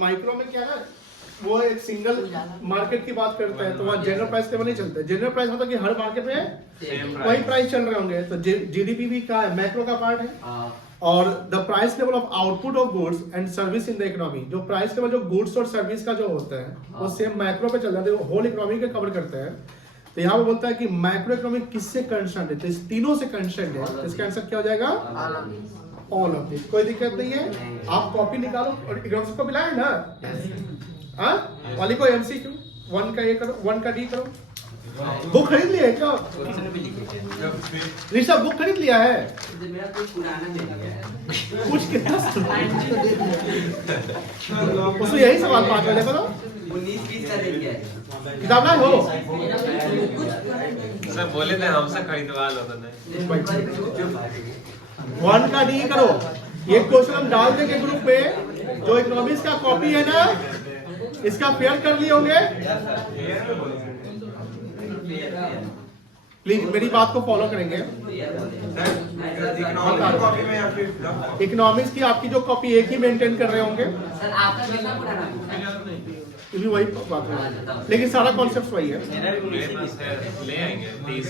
Micro में क्या ना, वो एक सिंगल मार्केट की बात करते हैं, तो वहाँ जनरल प्राइस लेवल नहीं चलते। जनरल प्राइस मतलब कि हर मार्केट में वही प्राइस चल रहे होंगे। तो जीडीपी भी क्या है, मैक्रो का पार्ट है। और the price level of output of goods and service in the economy, जो प्राइस लेवल जो गुड्स और सर्विस का जो होता है वो सेम मैक्रो पे चल जाता है, होल इकोनॉमी के कवर करते हैं। तो यहाँ पे बोलता है कि मैक्रो इकोनॉमी किससे कंसर्न है, तो इस तीनों से कंसर्न है। तो इसका आंसर क्या हो जाएगा, ऑल ऑफ दिस। कोई दिक्कत नहीं है, आप कॉपी निकालो और इकोनॉमिक्स को मिलाए ना, हाँ वाली को एमसीक्यू 1 का ये करो, 1 का डी करो। बुक खरीद लिया है क्या ऋषभ, बुक खरीद लिया है? कुछ कितना उसमें यही सवाल 5 वाले करो, 19-20 का रेट क्या है? किताब लाए हो? सर बोले थे हमसे खरीदवा लो, तो नहीं 1 का डी करो। ये क्वेश्चन हम डाल देंगे ग्रुप में, जो इकोनॉमिक्स का कॉपी है ना, इसका पेयर कर लिए होंगे। प्लीज मेरी बात को फॉलो करेंगे। इकोनॉमिक्स की आपकी जो कॉपी एक ही मेंटेन कर रहे होंगे, सर आपका कितना पुराना भी वही बात है, लेकिन सारा कॉन्सेप्ट वही है। मेरे पास है, ले आएंगे 30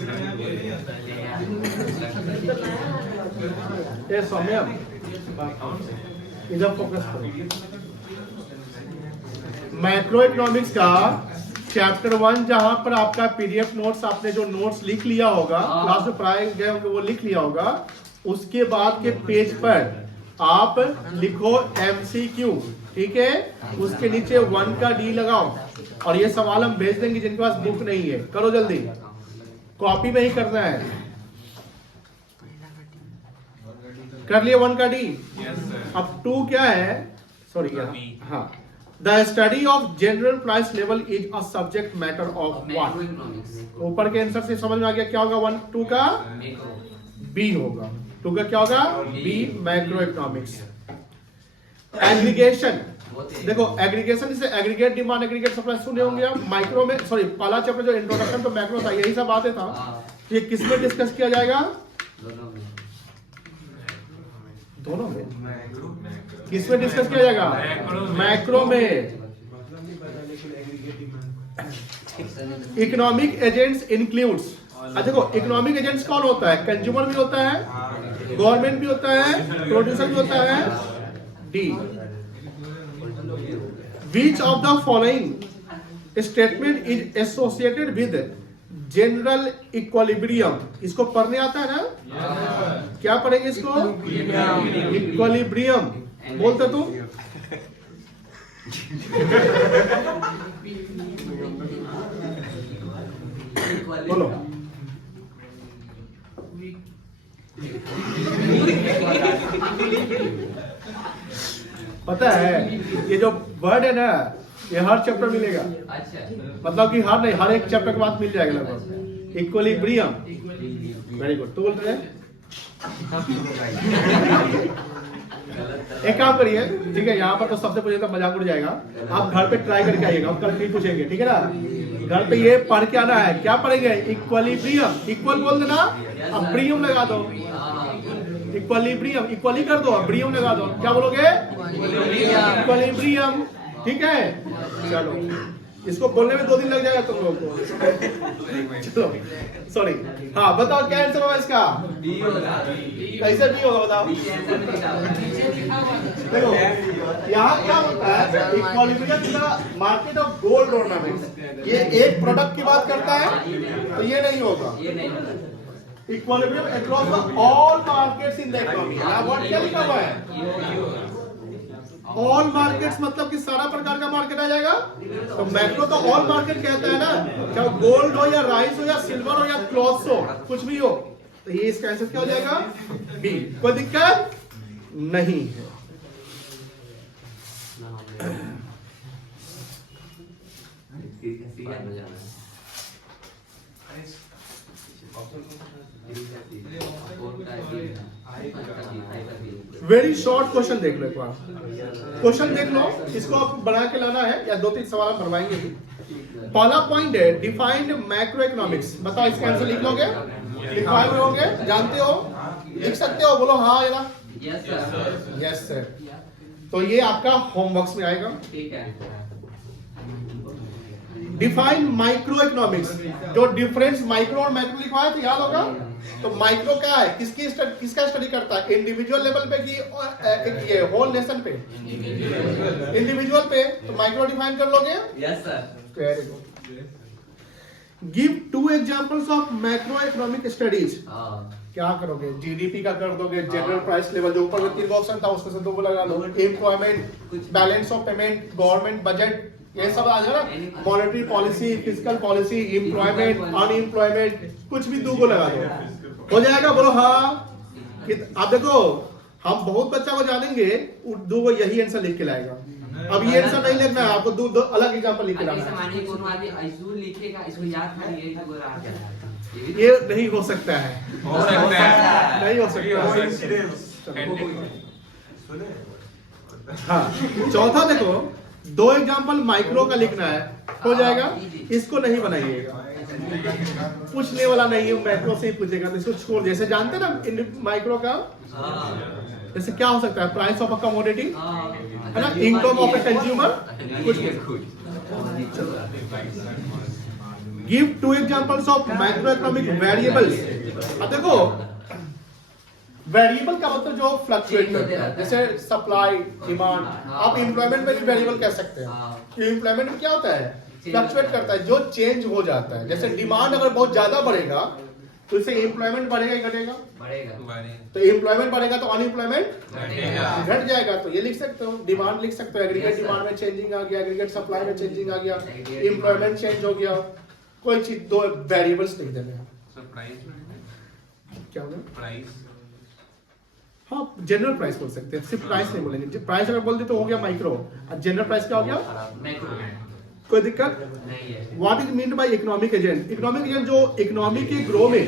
ये सौम्या इधर फोकस करो। मैक्रो इकोनॉमिक्स का चैप्टर 1, जहां पर आपका पीडीएफ नोट्स, आपने जो नोट्स लिख लिया होगा, क्लास में पढ़ाए गए होंगे वो लिख लिया होगा, उसके बाद के पेज पर आप लिखो एमसीक्यू, ठीक है? उसके नीचे 1 का डी लगाओ और ये सवाल हम भेज देंगे जिनके पास बुक नहीं है। करो जल्दी, कॉपी में ही करना है। कर लिए 1 का डी? अब 2 क्या है, सॉरी हाँ, the study of general price level is a subject matter of what. ऊपर के आंसर से समझ में आ गया क्या होगा, 1 2 का बी होगा, 2 का क्या होगा बी, मैक्रो इकोनॉमिक्स। एग्रीगेशन, देखो एग्रीगेशन से एग्रीगेट डिमांड, एग्रीगेट सप्लाई सुने होंगे आप। माइक्रो में, सॉरी पहला चैप्टर जो इंट्रोडक्शन तो मैक्रो था, यही सब बातें था। ये किस में डिस्कस किया जाएगा, दोनों में। किस में डिस्कस किया जाएगा, मैक्रो में। इकोनॉमिक एजेंट्स इंक्लूड्स, देखो इकोनॉमिक एजेंट्स कौन होता है, कंज्यूमर भी होता है, गवर्नमेंट भी होता है, प्रोड्यूसर भी होता है। D, which of the following statement is associated with general equilibrium. इसको पढ़ने आता है ना, क्या पढ़ेंगे इसको, इक्विलिब्रियम बोलते तुम। बोलो, पता है ये जो वर्ड है ना, ये हर चैप्टर मिलेगा। अच्छा, मतलब कि हर नहीं, हर एक चैप्टर के बाद मिल जाएगा लगभग। Equilibrium, very good. तो बोल रहे हैं एक काम करिए, ठीक है, यहाँ पर तो सबसे पहले तो मजाक उड़ जाएगा, आप घर पे ट्राई करके आइएगा, हम कल फिर पूछेंगे, ठीक है ना? घर पे ये पढ़ के आना है। क्या पढ़ेंगे, इक्विलिब्रियम, इक्वल बोल देना, अब ब्रियम लगा दो, इक्विलिब्रियम, इक्वली कर दो, ब्रियम लगा दो, क्या बोलोगे, इक्विलिब्रियम, ठीक है? चलो, इसको बोलने में 2 दिन लग जाएगा तुम लोगों को। चलो सॉरी, हाँ बताओ क्या आंसर होगा इसका, कैसे बी होगा बताओ। देखो यहाँ क्या होता है, equilibrium in the market of gold ornaments, ये एक प्रोडक्ट की बात करता है, तो ये नहीं होगा। Equilibrium across the all markets in the economy, what क्या लिखा हुआ है, ऑल मार्केट्स, मतलब कि सारा प्रकार का मार्केट आ जाएगा। तो मैक्रो तो ऑल मार्केट कहता है ना, चाहे गोल्ड हो या राइस हो या सिल्वर हो या क्लॉथ्स हो, कुछ भी हो। तो ये इसका आंसर क्या हो जाएगा, बी। कोई दिक्कत नहीं है। वेरी शॉर्ट क्वेश्चन देख लो एक बार, क्वेश्चन देख लो, इसको आप बना के लाना है या 2-3 सवाल बनवाएंगे भी। पहला पॉइंट है डिफाइंड मैक्रो इकोनॉमिक्स, बताओ इसका आंसर लिख लोगे, लिखवाए हुए होंगे, जानते हो, लिख सकते हो, बोलो हाँ या ना, यस सर। तो ये आपका होमवर्क्स में आएगा। ठीक है। डिफाइन माइक्रो इकोनॉमिक्स, जो डिफरेंस माइक्रो और मैक्रो लिखवाया तो याद होगा। तो माइक्रो क्या है, किसका स्टडी करता है, इंडिविजुअल लेवल पे कि ये होल नेशन पे, इंडिविजुअल पे। तो माइक्रो डिफाइन कर लोगे। Yes sir. Very good. Give 2 examples of macro economic studies. क्या करोगे, जीडीपी का कर दोगे, जनरल प्राइस लेवल, जो ऊपर में 3 ऑप्शन था उसमें से 2 लगा लो, employment, balance of payment, government budget, ये सब आ जाएगा ना, monetary policy, physical policy, employment, unemployment, कुछ भी 2 को लगा दो, हो जाएगा। बोलो हाँ। आप देखो, हम बहुत बच्चा को जानेंगे, 2 को यही आंसर लिख के लाएगा। अब ये आंसर नहीं लिखना है आपको, 2 अलग एग्जांपल लिख के लाना है। मानिए कोनो आदमी अजूर लिखेगा, इसको याद करिए, तो रहा क्या, ये नहीं हो सकता है, हो सकता है, नहीं हो सकता है। हाँ, चौथा देखो, 2 एग्जांपल माइक्रो का लिखना है, हो जाएगा। इसको नहीं बनाइएगा, पूछने वाला नहीं है, मैक्रो से ही पूछेगा, तो इसको छोड़। जैसे जानते हैं ना माइक्रो का, जैसे क्या हो सकता है, प्राइस ऑफ अ कमोडिटी है ना, इनकम ऑफ अ कंज्यूमर, कुछ। Give 2 examples of macro economic variables. अब देखो, वेरिएबल का मतलब जो फ्लक्चुएट करता है, जैसे सप्लाई, डिमांड। आप एम्प्लॉयमेंट में भी वेरिएबल कह सकते हैं। एम्प्लॉयमेंट में क्या होता है, फ्लक्चुएट करता है, जो चेंज हो जाता है। जैसे डिमांड अगर बहुत ज्यादा बढ़ेगा तो इससे एम्प्लॉयमेंट बढ़ेगा या घटेगा, तो एम्प्लॉयमेंट बढ़ेगा तो अनएम्प्लॉयमेंट घट जाएगा। तो ये लिख सकते हो, डिमांड लिख सकते हो, एग्रीगेट डिमांड में चेंजिंग आ गया, एग्रीगेट सप्लाई में चेंजिंग आ गया, एम्प्लॉयमेंट चेंज हो गया। कोई चीज 2 वेरिएबल्स लिख देने हैं। क्या होगा, प्राइस, हाँ जनरल प्राइस बोल सकते हैं, सिर्फ प्राइस नहीं बोलेंगे। प्राइस अगर बोल दे तो हो गया माइक्रो, और जनरल प्राइस क्या हो गया, कोई दिक्कत नहीं है। What is mean by economic agent, economic agent जो इकोनॉमी के ग्रो में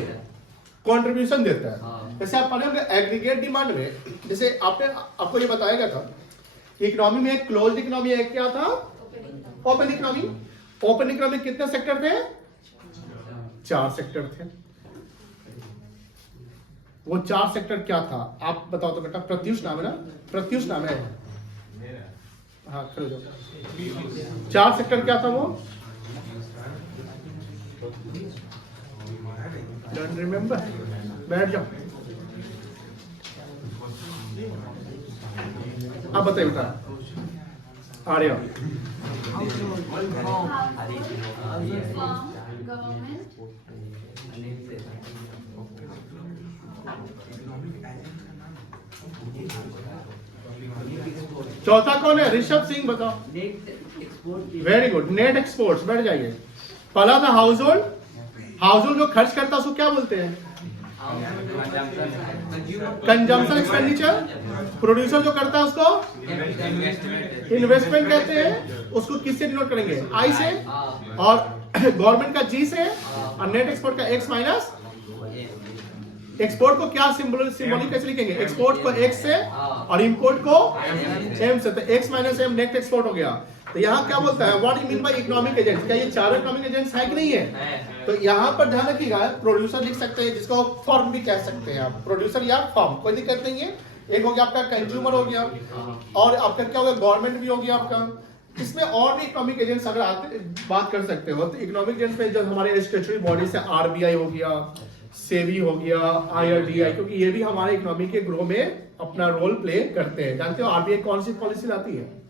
कंट्रीब्यूशन देता है। जैसे आप पढ़े होंगे एग्रीगेट डिमांड में, जैसे आपको ये बताया गया था, इकोनॉमी में एक क्लोज्ड इकोनॉमी है, क्या था, ओपन इकोनॉमी। ओपन इकोनॉमी कितने सेक्टर थे, 4 सेक्टर थे। वो 4 सेक्टर क्या था, आप बताओ तो बेटा। प्रत्युष नाम है ना, प्रत्युष नाम है, हाँ खड़े हो जाओ। 4 सेक्टर क्या था वो, डोंट रिमेम्बर, बैठ जाओ। आप बताइए बेटा, आ रहे हो। चौथा कौन है, ऋषभ सिंह, बताओ। वेरी गुड, नेट एक्सपोर्ट्स, बैठ जाइए। पहला था हाउस होल्ड, हाउस होल्ड जो खर्च करता है उसको क्या बोलते हैं, कंजम्पशन एक्सपेंडिचर। प्रोड्यूसर जो करता है उसको इन्वेस्टमेंट कहते हैं। उसको किससे डिनोट करेंगे, आई से, और गवर्नमेंट का जी से, और नेट एक्सपोर्ट का एक्स माइनस। एक्सपोर्ट को क्या सिंबॉलिक कैसे लिखेंगे, एक्सपोर्ट को एक्स से और इंपोर्ट को एम से, तो X minus M net export हो गया। तो यहाँ क्या बोलता है, what you mean by economic agents, क्या ये 4 इकोनॉमिक एजेंट्स है कि नहीं है। तो यहाँ पर ध्यान रखिएगा, प्रोड्यूसर लिख सकते हैं, जिसको फर्म भी कह सकते हैं आप, प्रोड्यूसर या फर्म, कोई दिक्कत नहीं है। एक हो गया आपका कंज्यूमर हो गया, और आपका क्या हो गया, गवर्नमेंट भी हो गया आपका। इसमें और भी इकोनॉमिक एजेंट्स अगर आते बात कर सकते हो, तो इकोनॉमिक एजेंट्स में जो हमारे स्टेचुटरी बॉडी से आरबीआई हो गया, सेबी हो गया, आईआरडीआई, क्योंकि ये भी हमारे इकोनॉमी के ग्रो में अपना रोल प्ले करते हैं। जानते हो आरबीआई कौन सी पॉलिसी लाती है,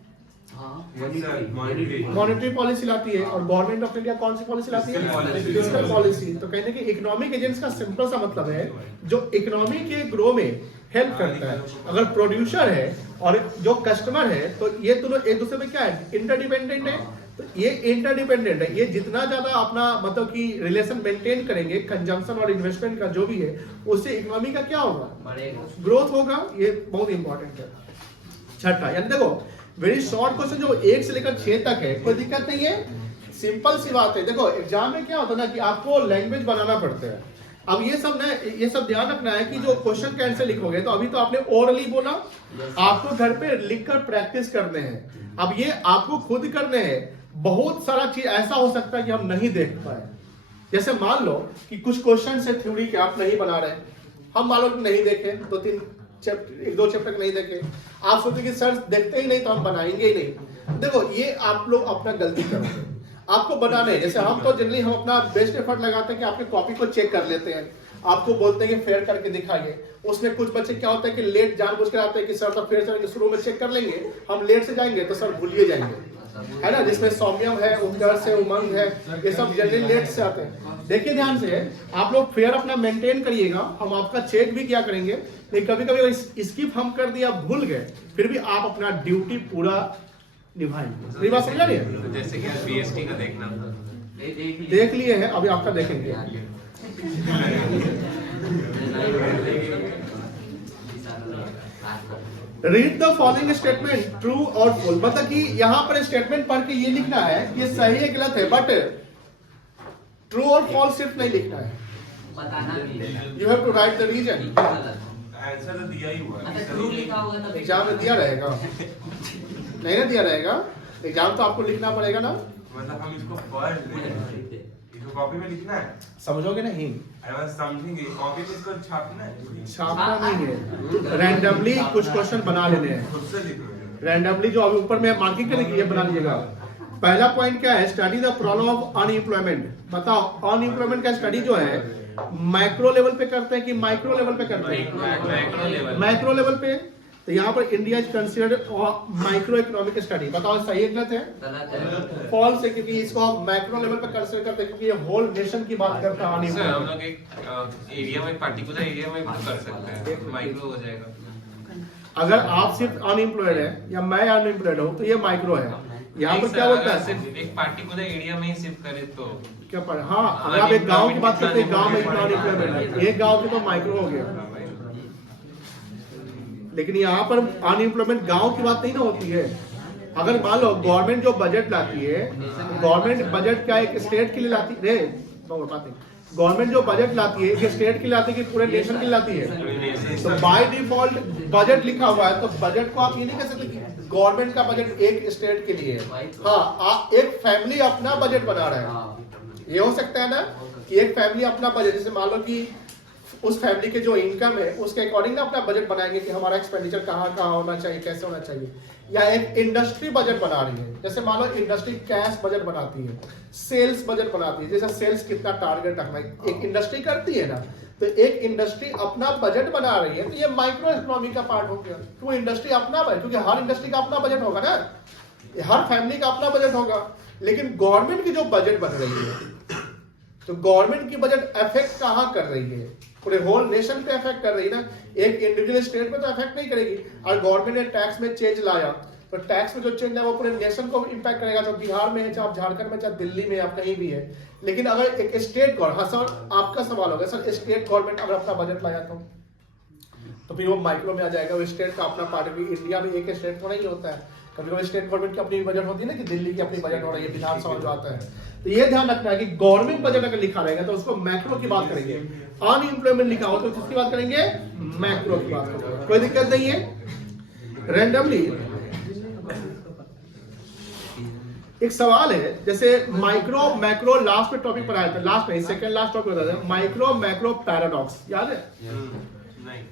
मॉनेटरी पॉलिसी लाती है, और गवर्नमेंट ऑफ इंडिया कौन सी पॉलिसी लाती है, फिस्कल पॉलिसी। तो कहने की इकोनॉमिक एजेंट्स का सिंपल सा मतलब है जो इकोनॉमी के ग्रो में हेल्प करता है। अगर प्रोड्यूसर है और जो कस्टमर है, तो ये दोनों एक दूसरे में क्या है, इंटरडिपेंडेंट है। तो ये इंटरडिपेंडेंट है, ये जितना ज्यादा अपना मतलब कि रिलेशन मेंटेन करेंगे कंजम्पशन और इन्वेस्टमेंट का जो भी है, उससे इकोनॉमी का क्या होगा, ग्रोथ होगा। ये बहुत इंपॉर्टेंट है। छठा, यानी देखो वेरी शॉर्ट क्वेश्चन जो 1 से लेकर 6 तक है, कोई दिक्कत नहीं है, सिंपल सी बात है। देखो एग्जाम में क्या होता है ना कि आपको लैंग्वेज बनाना पड़ता है। अब ये सब ध्यान रखना है कि जो क्वेश्चन का आंसर लिखोगे, तो अभी तो आपने ओरली बोला, आपको घर पे लिखकर प्रैक्टिस करने हैं। अब ये आपको खुद करने हैं। बहुत सारा चीज ऐसा हो सकता है कि हम नहीं देख पाए। जैसे मान लो कि कुछ क्वेश्चन है थ्योरी के आप नहीं बना रहे, हम मान लो नहीं देखे, 2-3 एक दो चैप्टर नहीं देखे, आप सोचते कि सर देखते ही नहीं तो हम बनाएंगे ही नहीं। देखो ये आप लोग अपना गलती करोगे, आपको बनाना है। जैसे हम तो जनरली हम अपना बेस्ट एफर्ट लगाते हैं कि आपके कॉपी को चेक कर लेते हैं, आपको बोलते हैं कि फेयर करके दिखाइए। उसमें कुछ बच्चे क्या होता है कि लेट जानबूझ कर आते हैं कि सर तो फेयर चलेंगे, शुरू में चेक कर लेंगे, हम लेट से जाएंगे तो सर भूलिए जाएंगे, है ना। जिसमें सौम्यम है, उत्कर्ष है, उमंग है, ये सब जनरली लेट से आते हैं। देखिए ध्यान से, आप लोग फेयर अपना मेंटेन करिएगा, हम आपका चेक भी क्या करेंगे। लेकिन कभी कभी स्किप हम कर दिया, भूल गए, फिर भी आप अपना ड्यूटी पूरा निभाएंगे। मेरी बात समझा नहीं? जैसे कि बीएसटी का देखना था, देख लिए है, अभी आपका देखेंगे। Read the following statement true और फॉल्स, मतलब कि यहाँ पर स्टेटमेंट पढ़ के ये लिखना है कि सही है गलत है, बट ट्रू और फॉल्स सिर्फ नहीं लिखना है, बताना भी है। You have to write the reason. Answer तो दिया ही हुआ है। अच्छा ट्रू लिखा होगा तब एग्जाम में दिया रहेगा, नहीं ना दिया रहेगा, एग्जाम तो आपको लिखना पड़ेगा ना। मतलब हम इसको पढ़ रहे हैं, इसको कॉपी में लिखना है, समझोगे नहीं? आई वाज समझेंगे कॉपी में इसको छापना है, छापना नहीं है, रैंडमली कुछ क्वेश्चन बना लेने हैं, खुद से लिख रहे हैं। रैंडमली जो अभी ऊपर में मार्किंग करने के लिए बना लीजिएगा। पहला पॉइंट क्या है, study the problem of unemployment. बताओ अनएम्प्लॉयमेंट का स्टडी जो है माइक्रो लेवल पे करते हैं कि माइक्रो लेवल पे करते हैं? माइक्रो लेवल पे। तो यहाँ पर India is considered micro economic study. बताओ सही है गलत है? गलत है। फॉल्स है, क्योंकि इसको हम मैक्रो लेवल पे कंसीडर करते हैं, क्योंकि ये होल नेशन की बात करता है। सर हम लोग एक एरिया में, पर्टिकुलर एरिया में कर सकते हैं, माइक्रो हो जाएगा। अगर आप सिर्फ अनएम्प्लॉयड है या मैं अनएम्प्लॉयड हूँ तो ये माइक्रो है। यहाँ पर क्या बोलता है, सिर्फ एक पर्टिकुलर एरिया में ही शिफ्ट करे तो क्या पर, हाँ अगर आप एक गांव की बात करते हैं, गांव में इतना अनएम्प्लॉयमेंट है, एक गांव की तो माइक्रो हो गया। लेकिन यहाँ पर अनएम्प्लॉयमेंट गांव की बात नहीं ना होती है। अगर मान लो गवर्नमेंट जो बजट लाती है, गवर्नमेंट बजट क्या एक स्टेट के लिए लाती है, गवर्नमेंट जो बजट लाती है एक स्टेट के लिए लाती है कि पूरे नेशन के लिए लाती है। तो बाय डिफॉल्ट बजट लिखा हुआ है, तो बजट को आप ये नहीं कह सकते कि गवर्नमेंट का बजट एक स्टेट के लिए है। हाँ, एक फैमिली अपना बजट बना रहा है, ये हो सकता है ना कि एक फैमिली अपना बजट, जैसे मान लो कि उस फैमिली के जो इनकम है उसके अकॉर्डिंग ना अपना बजट बनाएंगे कि हमारा एक्सपेंडिचर कहाँ कहाँ होना चाहिए, कैसे होना चाहिए। या एक इंडस्ट्री बजट बना रही है, जैसे मान लो इंडस्ट्री कैश बजट बनाती है, सेल्स बजट बनाती है, जैसे सेल्स कितना टारगेट रखना है, एक इंडस्ट्री करती है ना। तो एक इंडस्ट्री अपना बजट बना रही है, तो ये माइक्रो इकोनॉमी का पार्ट हो गया। तो इंडस्ट्री अपना बजट, क्योंकि हर इंडस्ट्री का अपना बजट होगा ना, हर फैमिली का अपना बजट होगा। लेकिन गवर्नमेंट की जो बजट बन रही है, तो गवर्नमेंट की बजट अफेक्ट कहाँ कर रही है, पूरे होल नेशन पे अफेक्ट कर रही है ना, एक इंडिविजुअल स्टेट पे तो अफेक्ट नहीं करेगी। और गवर्नमेंट ने टैक्स में चेंज लाया, तो टैक्स में जो चेंज है वो पूरे नेशन को इंपैक्ट करेगा, चाहे बिहार में है, चाहे झारखंड में, चाहे दिल्ली में, आप कहीं भी है। लेकिन अगर एक स्टेट गवर्नमेंट, हाँ सर आपका सवाल होगा सर स्टेट गवर्नमेंट अगर अपना बजट लाया तो फिर वो माइक्रो में आ जाएगा, वो स्टेट का अपना पार्ट भी। इंडिया में एक स्टेट को नहीं होता है, कभी कभी स्टेट गवर्नमेंट की अपनी बजट होती है ना, कि दिल्ली की अपनी बजट हो रही है, विधानसभा जो आता है। तो ये ध्यान रखना है कि गवर्नमेंट बजट अगर लिखा रहेगा तो उसको मैक्रो की बात करेंगे, अनएम्प्लॉयमेंट लिखा हो तो किसकी बात करेंगे, मैक्रो की बात करेंगे, कोई दिक्कत नहीं है। रैंडमली एक सवाल है, जैसे माइक्रो मैक्रो लास्ट में टॉपिक पढ़ाया था, लास्ट नहीं सेकंड लास्ट टॉपिक बताया था, माइक्रो मैक्रो पैराडॉक्स, याद है? नहीं,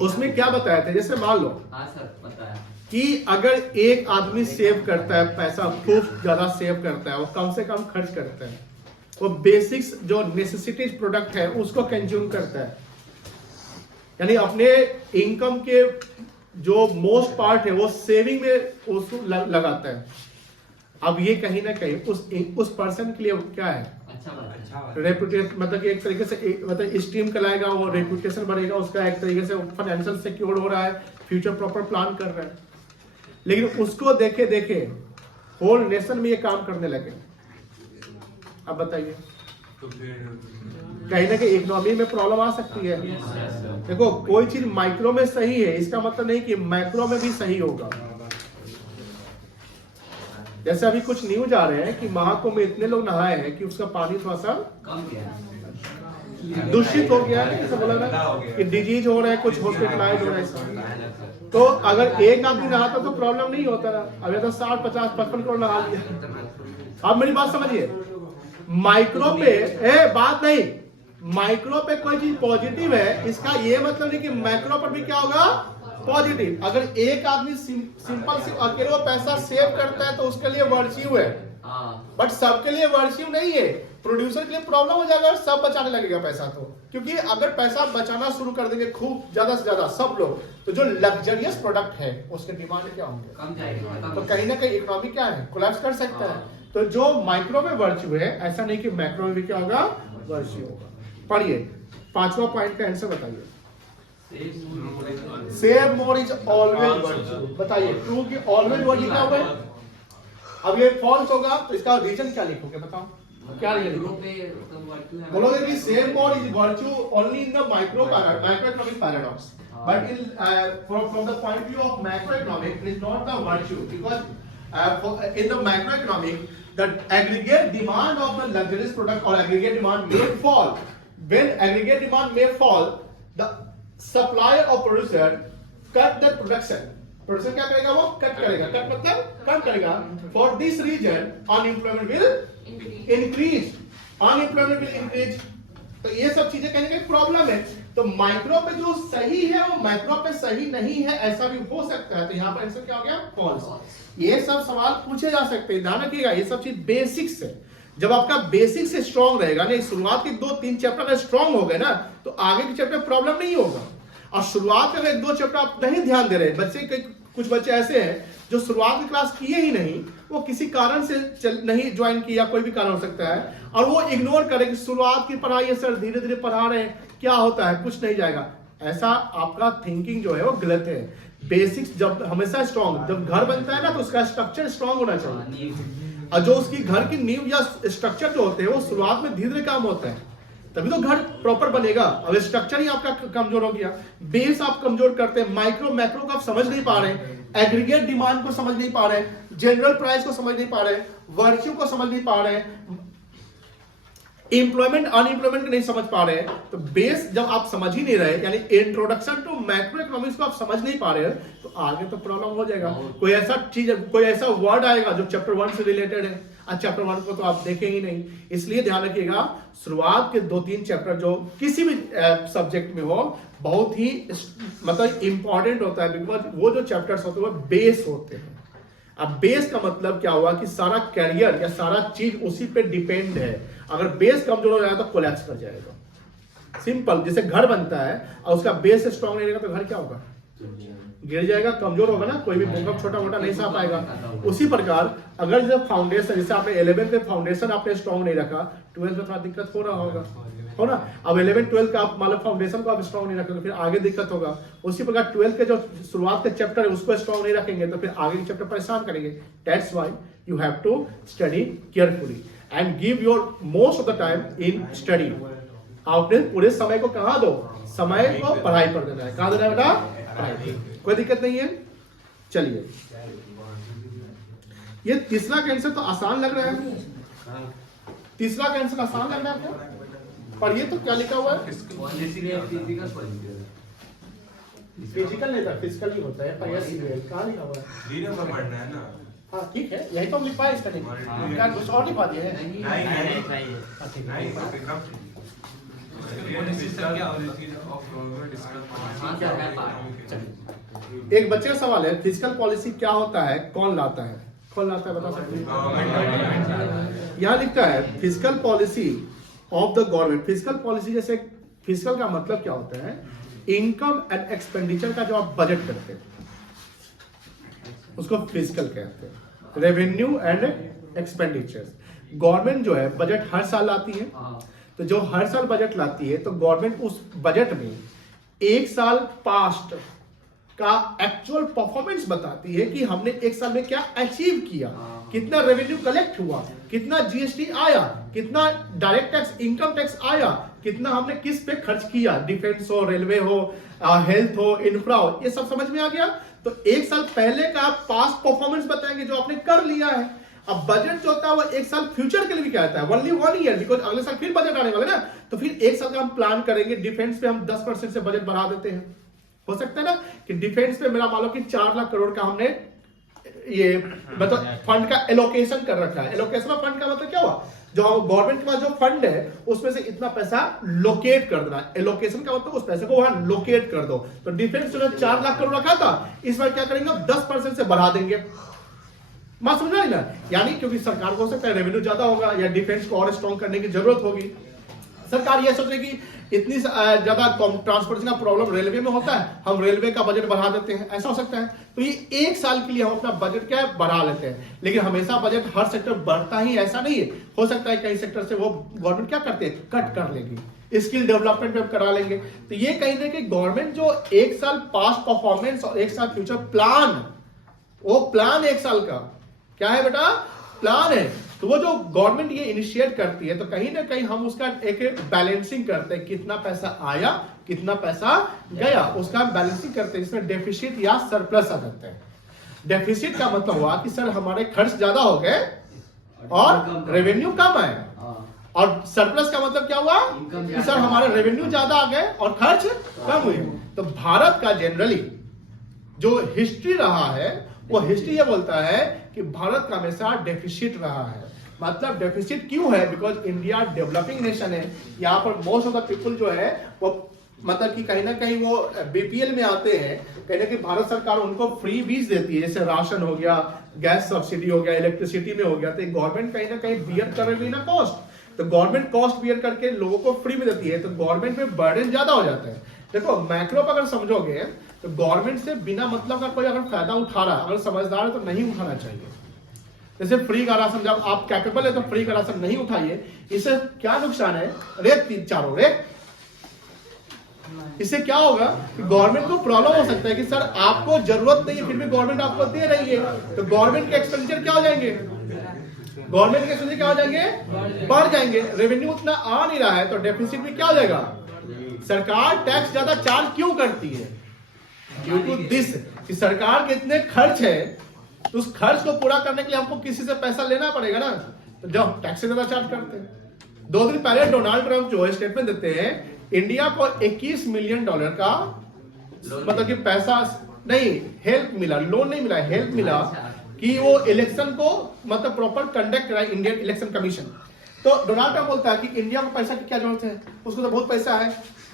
उसमें क्या बताया था, जैसे मान लो हाँ सर बताया कि अगर एक आदमी सेव करता है पैसा, खूब ज्यादा सेव करता है, वो कम से कम खर्च करता है, वो बेसिक्स जो नेसेसिटीज प्रोडक्ट है उसको कंज्यूम करता है, यानी अपने इनकम के जो मोस्ट पार्ट है वो सेविंग में उसको लगाता है। अब ये कहीं ना कहीं उस पर्सन के लिए क्या है, अच्छा रेपुटेशन, मतलब कि एक तरीके से मतलब स्टीम कराएगा, वो रेपुटेशन बढ़ेगा उसका, एक तरीके से फाइनेंशियल सिक्योर हो रहा है, फ्यूचर प्रॉपर प्लान कर रहा है। लेकिन उसको देखे देखे होल नेशन में ये काम करने लगे। अब बताइए, तो फिर कहीं ना कहीं इकोनॉमी में प्रॉब्लम आ सकती है। देखो कोई चीज माइक्रो में सही है इसका मतलब नहीं कि मैक्रो में भी सही होगा। जैसे अभी कुछ न्यूज आ रहे हैं कि महाकुंभ में इतने लोग नहाए हैं कि उसका पानी थोड़ा सा कम गया, दूषित हो गया है, किसी बोला ना कि डिजीज हो रहा है, कुछ हॉस्पिटलाइज हो रहा है। तो अगर एक आदमी नहाता तो प्रॉब्लम नहीं होता ना, अगर तो 60, 50, 55 करोड़ नहा लिया। आप मेरी बात समझिए, माइक्रो पे बात नहीं, माइक्रो पे कोई चीज पॉजिटिव है, इसका ये मतलब नहीं कि मैक्रो पर भी क्या होगा, पॉजिटिव। अगर एक आदमी सिंपल से अकेले वो पैसा सेव करता है तो उसके लिए वर्च्यू है, बट सबके लिए वर्च्यू नहीं है। प्रोड्यूसर के लिए प्रॉब्लम हो जाएगा, सब बचाने लगेगा पैसा, तो क्योंकि अगर पैसा बचाना शुरू कर देंगे खूब ज्यादा से ज्यादा सब लोग, तो जो लग्जरियस प्रोडक्ट है उसके डिमांड क्या होंगे, कम जाएगा, तो कहीं ना कहीं इकोनॉमी क्या है, कोलैप्स कर सकता है। तो जो माइक्रो में वर्च्यू है, ऐसा नहीं कि मैक्रो में भी क्या होगा, वर्च्यू होगा। पढ़िए 5वां पॉइंट का आंसर बताइए। Save more is always virtue. बताइए ट्रू की ऑलवेज वर्च्यू क्या होगा। अब ये फॉल्स होगा तो इसका रीजन क्या लिखोगे, बताओ क्या रीजन लिखोगे। बोलोगे कि save more is virtue only in the microeconomic paradox, but in from the point view of macroeconomic it is not the virtue, because in the macroeconomic, the aggregate demand of the luxurious product or aggregate demand may fall. When aggregate demand may fall, the supplier or producer cut the production. Production क्या करेगा, वो cut करेगा, cut मतलब कम करेगा। For this reason, unemployment will increase. Unemployment will increase. तो ये सब चीजें कहने का प्रॉब्लम है। तो माइक्रो पे जो सही है वो माइक्रो पे सही नहीं है, ऐसा भी हो सकता है। तो यहाँ पर आंसर क्या हो गया, फॉल्स। ये सब सवाल पूछे जा सकते हैं, ध्यान रखिएगा। ये सब चीज बेसिक्स है। जब आपका बेसिक से स्ट्रांग रहेगा ना, शुरुआत के 2-3 चैप्टर में स्ट्रांग हो गए ना, तो आगे के चैप्टर में प्रॉब्लम नहीं होगा। और शुरुआत में 1-2 चैप्टर आप नहीं ध्यान दे रहे, बच्चे कुछ बच्चे ऐसे हैं जो शुरुआत की क्लास किए ही नहीं, वो किसी कारण से नहीं ज्वाइन किया, कोई भी कारण हो सकता है, और वो इग्नोर करे कि शुरुआत की पढ़ाई है सर, धीरे धीरे पढ़ा रहे हैं, क्या होता है, कुछ नहीं जाएगा। ऐसा आपका थिंकिंग जो है वो गलत है। बेसिक्स जब हमेशा स्ट्रांग, जब घर बनता है ना तो उसका स्ट्रक्चर स्ट्रांग होना चाहिए, और जो उसकी घर की नींव या स्ट्रक्चर जो होते हैं वो शुरुआत में धीरे धीरे काम होता है, तभी तो घर प्रॉपर बनेगा। अब स्ट्रक्चर ही आपका कमजोर हो गया, बेस आप कमजोर करते हैं, माइक्रो मैक्रो को आप समझ नहीं पा रहे, एग्रीगेट डिमांड को समझ नहीं पा रहे, जनरल प्राइस को समझ नहीं पा रहे, वर्च्यू को समझ नहीं पा रहे, एम्प्लॉयमेंट अनएम्प्लॉयमेंट को नहीं समझ पा रहे, तो बेस जब आप समझ ही नहीं रहे, यानी इंट्रोडक्शन टू मैक्रो इकोनॉमिक्स को आप समझ नहीं पा रहे, तो आगे तो प्रॉब्लम हो जाएगा। कोई ऐसा चीज, कोई ऐसा वर्ड आएगा जो चैप्टर 1 से रिलेटेड है, और चैप्टर 1 को तो आप देखें ही नहीं। इसलिए ध्यान रखिएगा, शुरुआत के 2-3 चैप्टर जो किसी भी सब्जेक्ट में हो, बहुत ही मतलब इंपॉर्टेंट होता है, बिकॉज वो जो चैप्टर्स होते हैं वो बेस होते हैं। अब बेस का मतलब क्या हुआ कि सारा कैरियर या सारा चीज उसी पे डिपेंड है। अगर बेस कमजोर हो जाएगा तो कोलैप्स कर जाएगा। सिंपल, जैसे घर बनता है और उसका बेस स्ट्रांग नहीं रहेगा तो घर क्या होगा, गिर जाएगा, कमजोर होगा ना, कोई भी भूकंप छोटा मोटा नहीं सह पाएगा। उसी प्रकार अगर जब फाउंडेशन, जैसे आपने 11th में फाउंडेशन आपने स्ट्रांग नहीं रखा, 12th में थोड़ा दिक्कत हो रहा होगा, हो ना। अब 11-12 का आप मतलब फाउंडेशन को आप स्ट्रांग नहीं रखोगे, फिर आगे दिक्कत होगा। उसी प्रकार 12th के जो शुरुआत के चैप्टर है उसको स्ट्रांग नहीं रखेंगे तो फिर आगे के चैप्टर परेशान करेंगे। That's why you have to study carefully and give your most of the time in study. आपने पूरे समय को कहाँ दो, समय को पढ़ाई पर देना है। कहाँ देना है बेटा, पढ़ाई। कोई दिक्कत नहीं है। चलिए, ये तीसरा कैंसर तो आसान लग रहा है, तीसरा कैंसर आसान लग रहा है आपको। पर ये तो क्या लिखा हुआ है, फिजिकल नहीं था, फिजिकल ही होता है। पर ये कहाँ लिखा हुआ है, हाँ ठीक है, यही तो लिखा है, इसका नहीं क्या कुछ और लिखा दिया है। एक बच्चे का सवाल है, फिजिकल पॉलिसी क्या होता है, कौन लाता है, कौन लाता है बता सकते हैं। यहाँ लिखता है physical policy of the government. Physical policy, जैसे फिजिकल का मतलब क्या होता है, इनकम एंड एक्सपेंडिचर का जो आप बजट करते हैं उसको फिजिकल कहते हैं। रेवेन्यू एंड एक्सपेंडिचर, गवर्नमेंट जो है बजट हर साल लाती है, तो जो हर साल बजट लाती है तो गवर्नमेंट उस बजट में एक साल पास्ट का एक्चुअल परफॉर्मेंस बताती है कि हमने एक साल में क्या अचीव किया, कितना रेवेन्यू कलेक्ट हुआ, कितना जीएसटी आया, कितना डायरेक्ट टैक्स इनकम टैक्स आया, कितना हमने किस पे खर्च किया, डिफेंस हो, रेलवे हो, हेल्थ हो, इंफ्रा हो, ये सब समझ में आ गया। तो एक साल पहले का पास्ट परफॉर्मेंस बताएंगे जो आपने कर लिया है। अब बजट जो होता है वो एक साल फ्यूचर के लिए भी क्या होता है, ओनली 1 ईयर, बिकॉज अगले साल फिर बजट आने वाले ना, तो फिर एक साल का हम प्लान करेंगे। डिफेंस पे हम 10% से बजट बढ़ा देते हैं। हो सकता है ना कि डिफेंस पे मेरा मान लो कि 4 लाख करोड़ का हमने ये मतलब फंड का एलोकेशन कर रखा है। एलोकेशन ऑफ फंड का मतलब क्या हुआ, जो गवर्नमेंट के पास जो फंड है उसमें से इतना पैसा लोकेट कर देना। एलोकेशन का मतलब उस पैसे को वहां लोकेट कर दो। तो डिफेंस जो 4 लाख करोड़ रखा था, इस बार क्या करेंगे, 10% से बढ़ा देंगे। बात समझ रहे ना? यानी क्योंकि सरकार को हो सकता है रेवेन्यू ज्यादा होगा या डिफेंस को और स्ट्रॉन्ग करने की जरूरत होगी। सरकार ये सोच रही कि इतनी ज्यादा ट्रांसपोर्टेशन का प्रॉब्लम रेलवे में होता है, हम रेलवे का बजट बढ़ा देते हैं, ऐसा हो सकता है। तो ये 1 साल के लिए हम अपना बजट क्या है बढ़ा लेते हैं। लेकिन हमेशा बजट हर सेक्टर बढ़ता ही ऐसा नहीं है, हो सकता है कई सेक्टर से वो गवर्नमेंट क्या करते हैं, कट कर लेगी, स्किल डेवलपमेंट में करा लेंगे। तो ये कहीं ना कहीं गवर्नमेंट जो 1 साल पास्ट परफॉर्मेंस और 1 साल फ्यूचर प्लान, वो प्लान 1 साल का क्या है बेटा, प्लान है। तो वो जो गवर्नमेंट ये इनिशिएट करती है तो कहीं ना कहीं हम उसका एक बैलेंसिंग करते हैं, कितना पैसा आया कितना पैसा गया, उसका हम बैलेंसिंग करते हैं। इसमें डेफिसिट या सरप्लस आ जाते हैं। डेफिसिट का मतलब हुआ कि सर हमारे खर्च ज्यादा हो गए और रेवेन्यू कम आए, और सरप्लस का मतलब क्या हुआ कि सर हमारे रेवेन्यू ज्यादा आ गए और खर्च कम हुए। तो भारत का जनरली जो हिस्ट्री रहा है वो हिस्ट्री ये बोलता है कि भारत का हमेशा डेफिसिट रहा है। मतलब डेफिसिट क्यों है, बिकॉज इंडिया डेवलपिंग नेशन है। यहाँ पर मोस्ट ऑफ द पीपल जो है वो मतलब कि कहीं ना कहीं वो बीपीएल में आते हैं, कहीं ना कहीं भारत सरकार उनको फ्री बीज देती है, जैसे राशन हो गया, गैस सब्सिडी हो गया, इलेक्ट्रिसिटी में हो गया। तो गवर्नमेंट कहीं ना कहीं बियर कर रही है ना कॉस्ट, तो गवर्नमेंट कॉस्ट बियर करके लोगों को फ्री में देती है, तो गवर्नमेंट में बर्डन ज्यादा हो जाता है। देखो मैक्रो पर अगर समझोगे तो गवर्नमेंट से बिना मतलब का कोई अगर फायदा उठा रहा है, अगर समझदार है तो नहीं उठाना चाहिए। जैसे फ्री का राशन, जब आप कैपेबल है तो फ्री का राशन नहीं उठाइए। इससे क्या नुकसान है, रेत 3-4 रेत। इससे क्या होगा कि गवर्नमेंट को प्रॉब्लम हो सकता है कि सर आपको जरूरत नहीं है फिर भी गवर्नमेंट आपको दे रही है, तो गवर्नमेंट के एक्सपेंडिचर क्या हो जाएंगे, गवर्नमेंट के एक्सपेंडिचर क्या हो जाएंगे, बढ़ जाएंगे। रेवेन्यू उतना आ नहीं रहा है तो डेफिसिट में क्या हो जाएगा। सरकार टैक्स ज्यादा चार्ज क्यों करती है, ड्यू टू दिस कि सरकार के इतने खर्च है, तो उस खर्च को पूरा करने के लिए हमको किसी से पैसा लेना पड़ेगा ना, तो जब टैक्स से ज्यादा चार्ज करते हैं। 2 दिन पहले डोनाल्ड ट्रंप जो है स्टेटमेंट देते हैं, इंडिया को $21 मिलियन का मतलब कि पैसा नहीं, हेल्प मिला, लोन नहीं मिला, हेल्प मिला कि वो इलेक्शन को मतलब प्रॉपर कंडक्ट कराए, इंडियन इलेक्शन कमीशन। तो डोनाल्ड ट्रंप बोलता है कि इंडिया को पैसा की क्या जरूरत है, उसको तो बहुत पैसा है,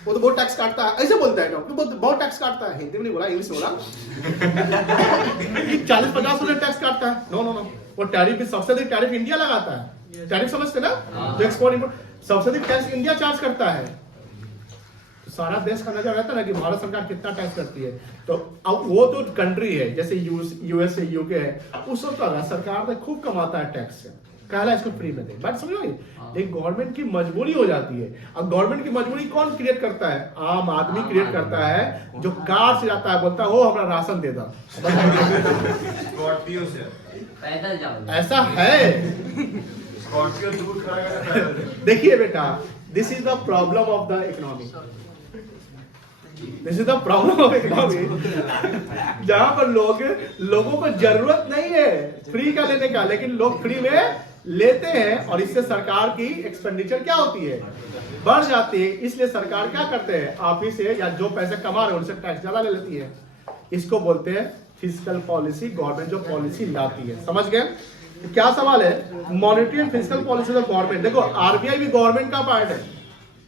वो तो बहुत टैक्स काटता है, ऐसे बोलता है ट्रंप, बहुत टैक्स काटता है। हिंदी में नहीं बोला, इंग्लिश में बोला 40-50% टैक्स काटता है। नो नो नो, वो टैरिफ भी सबसे अधिक टैरिफ इंडिया लगाता है। टैरिफ समझते ना, जो एक्सपोर्ट इंपोर्ट सबसे अधिक टैक्स इंडिया चार्ज करता है। सारा देश का नजर रहता है ना कि भारत सरकार कितना टैक्स करती है। तो अब वो तो कंट्री है जैसे यूएसए यूके है, उस वक्त सरकार ने खूब कमाता है टैक्स से, कहला इसको फ्री में दे। बात समझ रही, एक गवर्नमेंट की मजबूरी हो जाती है। अब गवर्नमेंट की मजबूरी कौन क्रिएट करता है, आम आदमी क्रिएट करता है, जो कार से जाता है बोलता है हो हमारा राशन दे दो, स्कॉर्पियो से पैदल जाओ, ऐसा है। स्कॉर्पियो दूर खड़ा करके पैदल जाओ। देखिए बेटा, this is the problem of the economy, this is the problem of economy, जहां पर लोगों को जरूरत नहीं है फ्री का लेने का, लेकिन लोग फ्री में लेते हैं और इससे सरकार की एक्सपेंडिचर क्या होती है, बढ़ जाती है। इसलिए सरकार क्या करते हैं, ऑफिस से या जो पैसे कमा रहे हैं उनसे टैक्स ज्यादा ले लेती है। इसको बोलते हैं फिस्कल पॉलिसी। गवर्नमेंट जो पॉलिसी लाती है, समझ गए। क्या सवाल है, monetary and fiscal policy of government. देखो आरबीआई भी गवर्नमेंट का पार्ट है,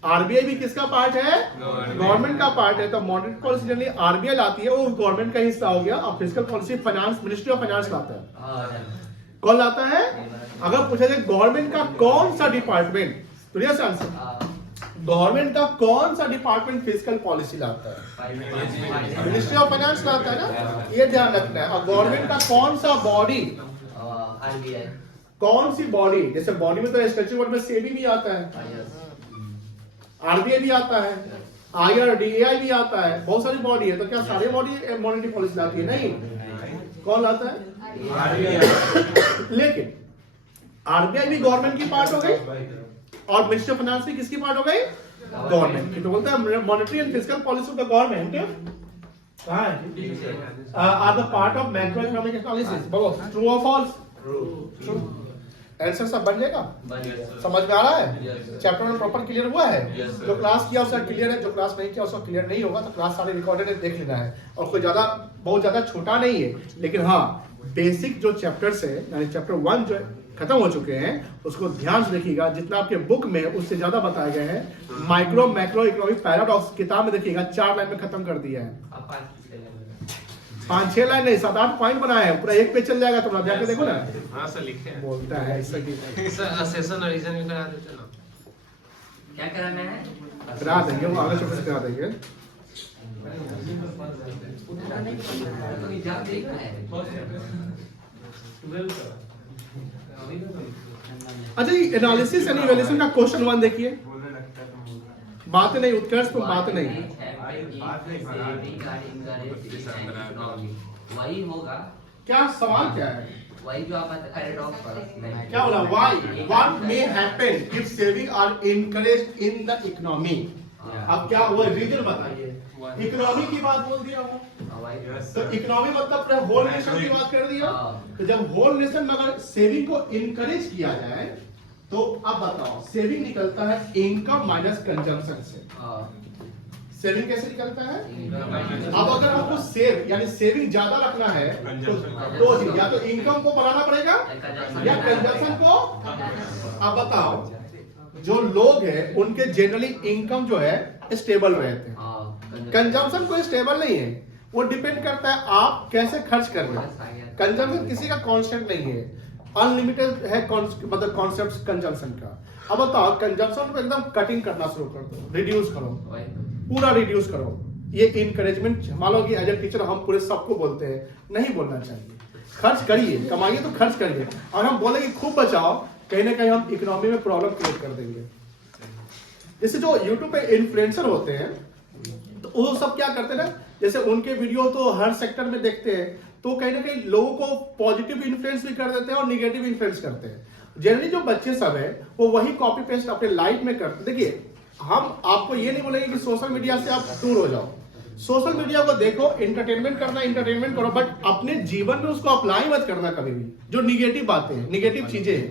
आरबीआई भी किसका पार्ट है, गवर्नमेंट का पार्ट है। तो मॉनेटरी पॉलिसी जनरली आरबीआई लाती है, वो गवर्नमेंट का हिस्सा हो गया। और fiscal policy finance, ministry of finance लाता है। कौन लाता है, अगर पूछा जाए गवर्नमेंट का कौन सा डिपार्टमेंट, तो यस आंसर, गवर्नमेंट का कौन सा डिपार्टमेंट फिस्कल पॉलिसी लाता है, मिनिस्ट्री ऑफ फाइनेंस लाता है ना, ये ध्यान रखना है। और गवर्नमेंट का कौन सा बॉडी, आरबीआई, कौन सी बॉडी, जैसे बॉडी में तो स्टैट्यूट वर्ड में सेबी भी आता है, आरबीआई भी आता है, आईआरडीएआई भी आता है, बहुत सारी बॉडी है। तो क्या सारी बॉडी मॉनेटरी पॉलिसी लाती है, नहीं, कौन लाता है, लेकिन आरबीआई भी गवर्नमेंट की पार्ट हो गई और मिनिस्ट्री ऑफ फाइनेंस भी किसकी पार्ट हो गई, गवर्नमेंट की। तो बोलते हैं monetary and fiscal policy of the government are the part of macro economic analysis. बोलो ट्रू और फॉल्स, ट्रू। आंसर सब बन जाएगा, समझ में आ रहा है, चैप्टर में प्रॉपर क्लियर हुआ है। जो क्लास किया उसका क्लियर है, जो क्लास नहीं किया उसका क्लियर नहीं होगा। तो क्लास सारे रिकॉर्डेड है, देख लेना है। और कोई ज्यादा बहुत ज्यादा छोटा नहीं है, लेकिन हाँ बेसिक जो चैप्टर्स है यानी चैप्टर 1 जो खत्म हो चुके हैं उसको ध्यान से देखिएगा, जितना आपके बुक में उससे ज्यादा बताए गए हैं। माइक्रो मैक्रो इकोनॉमिक पैराडॉक्स किताब में देखिएगा 4 लाइन में खत्म कर दिया है, 5-6 लाइन नहीं 7-8 पॉइंट बनाए हैं, पूरा एक पेज चल जाएगा, तुम जाके देखो ना। हाँ सर लिखे हैं। बोलता है ऐसा की सर सेशन रिवीजन भी करा देते ना। क्या कराना है? करा देंगे, वो आगे चलकर करा देंगे। तो एग्जाम देखना है। अच्छा जी, एनालिसिस एंड इवैल्यूएशन का क्वेश्चन 1 देखिए। बात नहीं उत्कर्ष तो बात नहीं, वही होगा। क्या सवाल क्या है? वही जो आप पैराडॉक्स पर क्या बोला? Why what may happen if saving are encouraged in the economy. अब क्या हुआ रीजन बताइए। इकोनॉमी की बात बोल दिया वो, तो इकोनॉमी मतलब पूरा होल नेशन की बात कर दिया। तो जब होल नेशन में अगर सेविंग को इनकरेज किया जाए तो अब बताओ सेविंग निकलता है इनकम माइनस कंजम्पशन से। सेविंग कैसे निकलता है? अब अगर आपको सेव यानी सेविंग ज्यादा रखना है तो या तो इनकम को बढ़ाना पड़ेगा या कंजम्पशन को। अब बताओ जो लोग हैं उनके जनरली इनकम जो है स्टेबल रहते हैं, कंजम्पशन कोई स्टेबल नहीं है, वो डिपेंड करता है आप कैसे खर्च कर रहे हैं। कंजम्पशन किसी का कांस्टेंट नहीं है, अनलिमिटेड है मतलब कॉन्सेप्ट कंजम्पशन का। अब बताओ कंजम्पशन को एकदम कटिंग करना शुरू कर दो, रिड्यूस करो, पूरा रिड्यूस करो। ये इनकरेजमेंट मान लो कि एज ए टीचर हम पूरे सबको बोलते हैं, नहीं बोलना चाहिए। खर्च करिए, कमाइए तो खर्च करिए, और हम बोले कि खूब बचाओ, कहीं ना कहीं हम इकोनॉमी में प्रॉब्लम क्रिएट कर देंगे। जैसे जो यूट्यूब पे इन्फ्लुएंसर होते हैं तो वो सब क्या करते हैं ना, जैसे उनके वीडियो तो हर सेक्टर में देखते हैं, तो कहीं ना कहीं लोगों को पॉजिटिव इन्फ्लुएंस भी कर देते हैं और निगेटिव इन्फ्लुएंस करते हैं। जनरली जो बच्चे सब है वो वही कॉपी पेस्ट अपने लाइफ में करते। देखिए हम आपको ये नहीं बोलेंगे कि सोशल मीडिया से आप दूर हो जाओ, सोशल मीडिया को देखो, एंटरटेनमेंट करना एंटरटेनमेंट करो, बट अपने जीवन में उसको अप्लाई मत करना कभी भी। जो निगेटिव बातें हैं, निगेटिव चीजें हैं,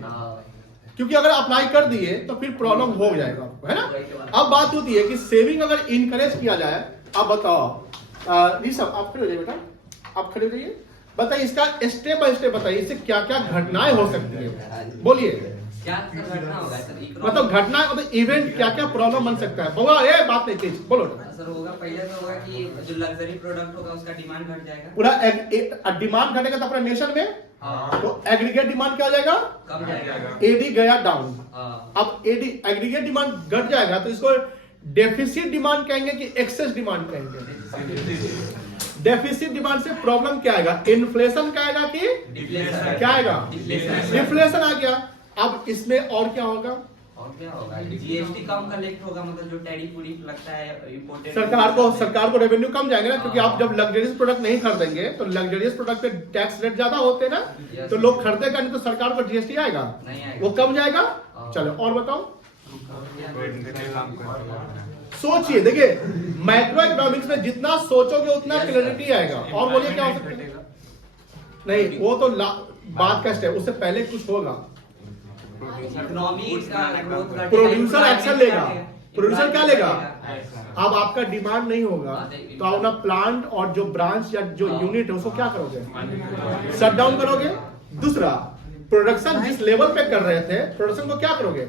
क्योंकि अगर अप्लाई कर दिए तो फिर प्रॉब्लम हो जाएगा आपको, है ना। अब बात होती है कि सेविंग अगर इनकरेज किया जाए। अब बताओ ऋषभ आप खड़े हो जाइए बेटा, आप खड़े हो जाइए, बताइए इसका स्टेप बाय स्टेप बताइए, इससे क्या क्या घटनाएं हो सकती है, बोलिए। क्या घटना होगा सर? मतलब घटना मतलब इवेंट क्या क्या प्रॉब्लम बन सकता है, बोला ये बात नहीं प्लीज बोलो। सर होगा पहले तो होगा कि जो लग्जरी प्रोडक्ट होगा उसका डिमांड घट जाएगा, पूरा डिमांड घटेगा तो अपने नेशन में तो एग्रीगेट डिमांड क्या हो जाएगा? कम जाएगा, एडी गया डाउन। अब एडी एग्रीगेट डिमांड घट जाएगा तो इसको डेफिसिट डिमांड कहेंगे कि एक्सेस डिमांड कहेंगे। डेफिसिट डिमांड से प्रॉब्लम क्या आएगा? इन्फ्लेशन का आएगा कि क्या आएगा? डिफ्लेशन आ गया। अब इसमें और क्या होगा? और क्या होगा? जीएसटी कम कलेक्ट होगा, मतलब जो टैरिफ वुरिफ लगता है इंपोर्टेड सरकार को रेवेन्यू कम जाएंगे ना, क्योंकि आप जब लग्जरियस प्रोडक्ट नहीं खरीदेंगे तो लग्जरियस प्रोडक्ट पे टैक्स रेट ज्यादा होते हैं ना, तो लोग खरीदेगा नहीं तो सरकार को जीएसटी आएगा, वो कम जाएगा। चलो और बताओ, सोचिए। देखिए माइक्रो इकोनॉमिक्स में जितना सोचोगे उतना क्लैरिटी आएगा। और बोलिए क्या हो सकता है? नहीं वो तो बात का स्टेप, उससे पहले कुछ होगा। प्रोड्यूसर एक्शन लेगा। प्रोड्यूसर क्या लेगा? अब आपका डिमांड नहीं होगा तो अपना प्लांट और जो ब्रांच या जो यूनिट है उसको क्या करोगे? शट डाउन करोगे। दूसरा, प्रोडक्शन जिस लेवल पे कर रहे थे प्रोडक्शन को क्या करोगे?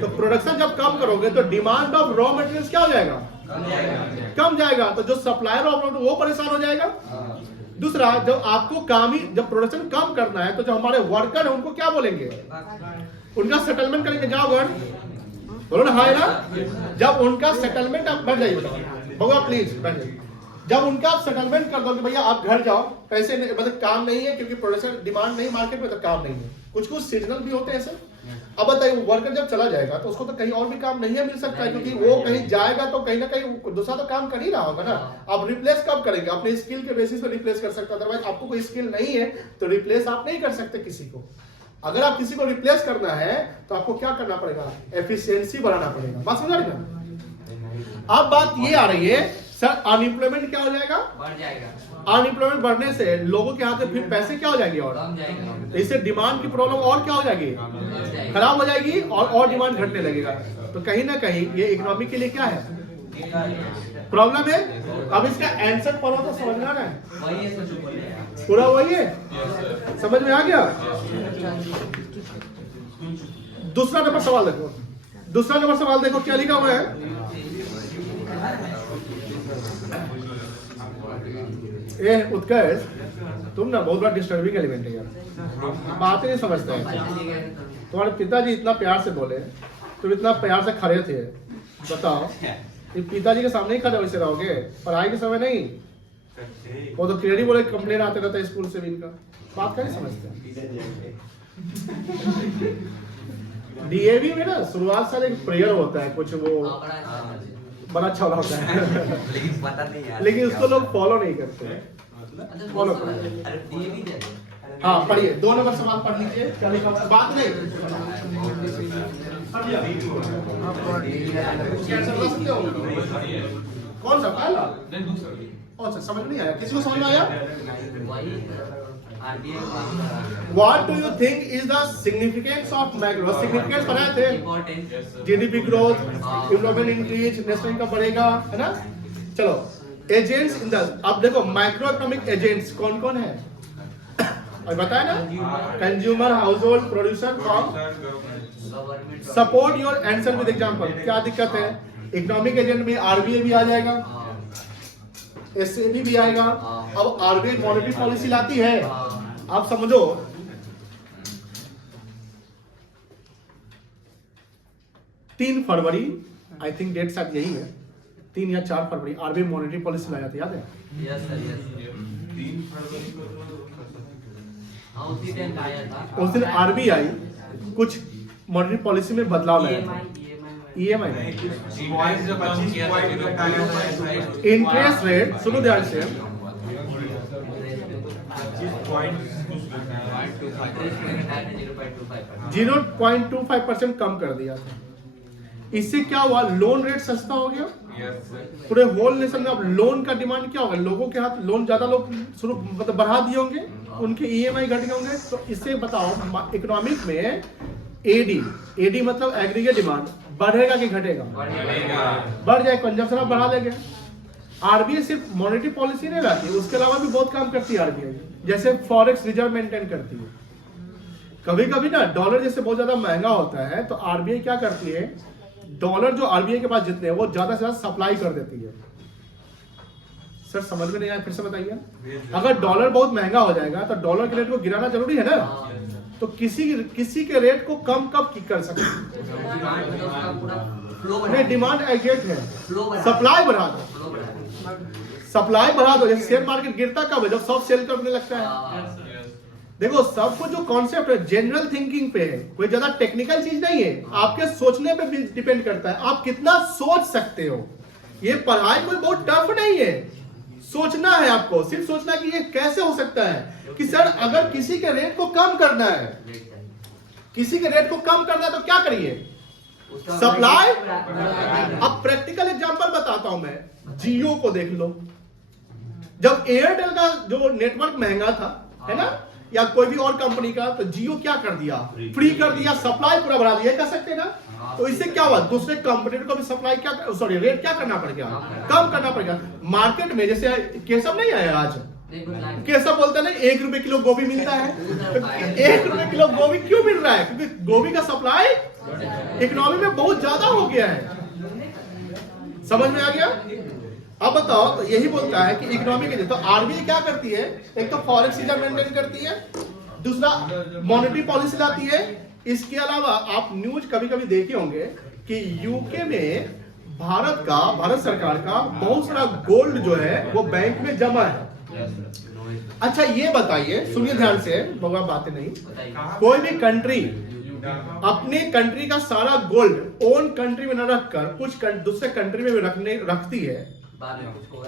तो प्रोडक्शन जब कम करोगे तो डिमांड ऑफ रॉ मटेरियल्स क्या हो जाएगा? कम जाएगा। तो जो सप्लायर ऑफ वो परेशान हो जाएगा। दूसरा, जब आपको काम ही जब प्रोडक्शन कम करना है तो जो हमारे वर्कर है उनको क्या बोलेंगे? उनका सेटलमेंट करेंगे। जाओ घर बोलो ना, हाँ ना। जब उनका सेटलमेंट आप बैठ जाइए भगवा प्लीज बैठ जाइए। जब उनका आप सेटलमेंट कर दो कि भैया आप घर जाओ, पैसे मतलब काम नहीं है क्योंकि प्रोडक्शन डिमांड नहीं मार्केट में, तो काम नहीं है। कुछ कुछ सीजनल भी होते हैं ऐसे। अब बताइए वर्कर जब चला जाएगा तो उसको तो कहीं और भी काम नहीं है मिल सकता है, क्योंकि वो कहीं जाएगा तो कहीं ना कहीं दूसरा तो काम कर ही रहा होगा ना। आप रिप्लेस कब करेंगे? अपने स्किल के बेसिस पे रिप्लेस कर सकते हैं, अदरवाइज आपको कोई स्किल नहीं है तो रिप्लेस आप नहीं कर सकते किसी को। अगर आप किसी को रिप्लेस करना है तो आपको क्या करना पड़ेगा? एफिशिएंसी बढ़ाना पड़ेगा। बात समझ रहे हैं? अब बात ये आ रही है सर, अनएम्प्लॉयमेंट क्या हो जाएगा? बढ़ जाएगा। अनएम्प्लॉयमेंट बढ़ने से लोगों के हाथ में फिर पैसे क्या हो जाएंगे? और तो इससे डिमांड की प्रॉब्लम और क्या हो जाएगी? खराब हो जाएगी और डिमांड घटने लगेगा। तो कहीं ना कहीं ये इकोनॉमी के लिए क्या है? प्रॉब्लम है। अब इसका आंसर पढ़ो तो समझना है। पूरा वही है, समझ में आ गया। दूसरा नंबर सवाल देखो, दूसरा नंबर सवाल देखो क्या लिखा हुआ है। ए उत्कर्ष, तुम ना बहुत बड़ा डिस्टर्बिंग एलिमेंट है यार, बातें नहीं समझते हैं। तुम्हारे पिताजी इतना प्यार से बोले, तुम इतना प्यार से खड़े थे, बताओ पिताजी के सामने ही खड़े वैसे रहोगे, पढ़ाई के समय नहीं। वो तो क्लियरली बोले कंप्लेन आते रहता है स्कूल से भी इनका, बात का नहीं समझते। डीएवी में ना शुरुआत से एक प्रेयर होता है कुछ, वो बड़ा अच्छा होता है लेकिन पता नहीं यार, लेकिन उसको लोग फॉलो नहीं करते। फॉलो करो। हाँ पढ़िए, 2 नंबर सवाल पढ़ लीजिए, क्या लिखा हुआ है? बात नहीं कौन सा पहला? कौन सा समझ नहीं आया, किसी को समझ में आया? What do you think is the significance of macro? Significance पढ़ाए थे, GDP growth, employment increase, national income बढ़ेगा, है ना। चलो एजेंट्स इन द, अब देखो माइक्रो इकोनॉमिक एजेंट्स कौन कौन है और बताया ना, consumer, house hold, producer, form. Support your answer with example. क्या दिक्कत है? इकोनॉमिक एजेंट में आरबीआई भी आ जाएगा, एसएबी भी आएगा। अब आरबीआई मॉनेटरी पॉलिसी लाती है, आप समझो 3 फरवरी, आई थिंक डेट शायद यही है, 3 या 4 फरवरी आरबीआई मॉनेटरी पॉलिसी लाया था, याद है? Yes sir, yes. 3 फरवरी को उसी टाइम आया था। उस दिन आरबीआई कुछ मॉनेटरी पॉलिसी में बदलाव लाया था। ईएमआई पॉइंट जो कम किया था, इंटरेस्ट रेट, सुनो ध्यान से, 0.25% कम कर दिया था। इससे क्या हुआ? लोन रेट सस्ता हो गया पूरे होल नेशन में। अब लोन का डिमांड क्या होगा? लोगों के हाथ लोन ज्यादा लोग शुरू मतलब बढ़ा दिए होंगे, उनके ईएमआई घट गए होंगे। तो इससे बताओ इकोनॉमिक में एडी मतलब एग्रीगेट डिमांड बढ़ेगा कि घटेगा? बढ़ जाए, कंजम्पशन आप बढ़ा देंगे। आरबीआई सिर्फ मॉनेटरी पॉलिसी नहीं लाती है, उसके अलावा भी बहुत काम करती है आरबीआई, जैसे फॉरेक्स रिजर्व मेंटेन करती है। कभी कभी ना डॉलर जैसे बहुत ज्यादा महंगा होता है तो आरबीआई क्या करती है, डॉलर जो आरबीआई के पास जितने हैं वो ज्यादा से ज्यादा सप्लाई कर देती है। सर समझ में नहीं आया, फिर से बताइए। अगर डॉलर बहुत महंगा हो जाएगा तो डॉलर के रेट को गिराना जरूरी है ना, तो किसी के रेट को कम कब कर सकते हैं? नहीं, डिमांड एग्जैक्ट है, सप्लाई बढ़ा दो, सप्लाई बढ़ा दो। जैसे शेयर मार्केट गिरता कब है? जब सब सेल करने लगता है। देखो सब कुछ जो कॉन्सेप्ट है जनरल थिंकिंग पे है, कोई ज्यादा टेक्निकल चीज नहीं है, आपके सोचने पे भी डिपेंड करता है, आप कितना सोच सकते हो। ये पढ़ाई कोई बहुत टफ नहीं है, सोचना है आपको, सिर्फ सोचना कि ये कैसे हो सकता है कि सर अगर किसी के रेट को कम करना है, किसी के रेट को कम करना है तो क्या करिए? सप्लाई। अब प्रैक्टिकल एग्जांपल बताता हूं मैं, जियो को देख लो। जब एयरटेल का जो नेटवर्क महंगा था, है ना, या कोई भी और कंपनी का, तो जियो क्या कर दिया? फ्री कर दिया, सप्लाई पूरा बढ़ा दिया, कह सकते हैं ना। तो इससे क्या हुआ? दूसरे कंपनीटर को भी सप्लाई रेट क्या करना पड़ गया? कम करना पड़ गया। मार्केट में जैसे केसव नहीं आया आज, केसव बोलते ना 1 रुपए किलो गोभी मिलता है। 1 रुपए किलो गोभी क्यों मिल रहा है? क्योंकि गोभी का सप्लाई इकोनॉमी में बहुत ज्यादा हो गया है। समझ में आ गया? अब बताओ, तो यही बोलता है कि इकोनॉमी के लिए तो आरबीआई क्या करती है? एक तो फॉरेक्स रिजर्व मेंटेन करती है, दूसरा मॉनेटरी पॉलिसी लाती है। इसके अलावा आप न्यूज कभी कभी देखे होंगे कि यूके में भारत सरकार का बहुत सारा गोल्ड जो है वो बैंक में जमा है। अच्छा ये बताइए, सुनिए ध्यान से, बगैर बातें नहीं, कोई भी कंट्री अपने कंट्री का सारा गोल्ड ओन कंट्री में न रखकर कुछ दूसरे कंट्री में भी रखती है,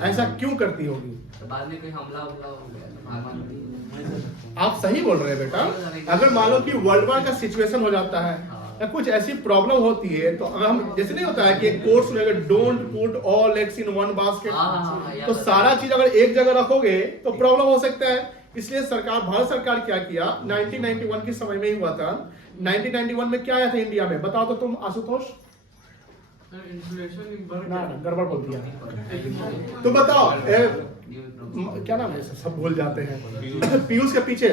ऐसा क्यों करती होगी? तो बाद में कोई हमला हो गया। आप सही बोल रहे हैं बेटा। अगर मान लो कि वर्ल्ड वार का सिचुएशन हो जाता है या कुछ ऐसी प्रॉब्लम होती है, तो अगर हम जैसे नहीं होता है कि कोर्स में अगर don't put all eggs in one basket, तो सारा चीज अगर एक जगह रखोगे तो प्रॉब्लम हो सकता है। इसलिए भारत सरकार क्या किया, 1991 के समय में ही हुआ था। 1991 में क्या आया था इंडिया में, बताओ तो तुम आशुतोष। गड़बड़ बोल दिया। तो बताओ क्या नाम है, सब भूल जाते हैं। पीयूष के पीछे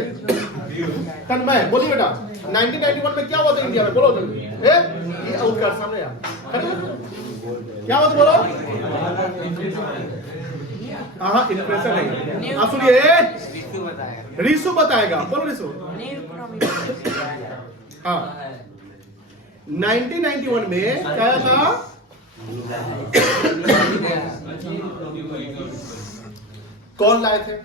तन्मय, बोलिए बेटा 1991 में क्या हुआ था इंडिया में, बोलो जल्दी। ये आउट कर सामने यार, क्या हुआ बोलो। हाँ इन्फ्लेशन नहीं, आप सुनिए रिसु बताएगा, बोलो रिसु। हाँ 1991 में क्या था, कौन लाए थे,